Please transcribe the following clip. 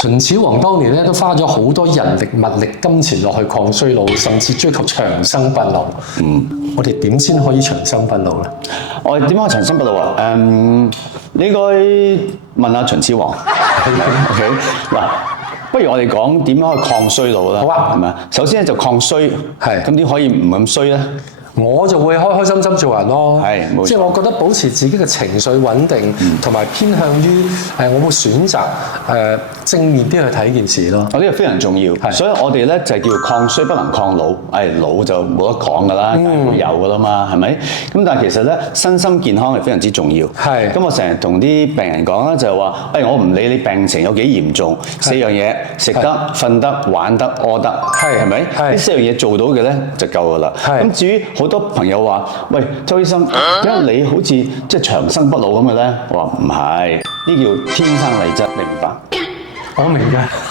秦始皇當年咧都花咗好多人力、物力、金錢落去抗衰老，甚至追求長生不老。我哋點先可以長生不老咧？我哋點樣長生不老啊？你應該問下秦始皇。OK 嗱。不如我哋講點樣去抗衰老啦？好啊，係咪啊？首先咧就抗衰，係咁點可以唔咁衰咧？我就會開開心心做人咯，係冇錯即係我覺得保持自己嘅情緒穩定，同埋偏向於我會選擇正面啲去睇件事咯。呢個非常重要，所以我哋咧就係叫抗衰不能抗老。老就冇得講噶啦，會有噶啦嘛，係咪？咁但係其實咧身心健康係非常之重要。係。咁我成日同啲病人講啦，就係話：我唔理你病情有幾嚴重，4樣嘢食得、瞓得、玩得、屙得，係咪？呢4樣嘢做到嘅咧就夠噶啦。咁至於好多朋友話：喂，周醫生，點解你好似即係長生不老咁嘅咧？我話唔係，呢叫天生麗質，你明白？我明㗎。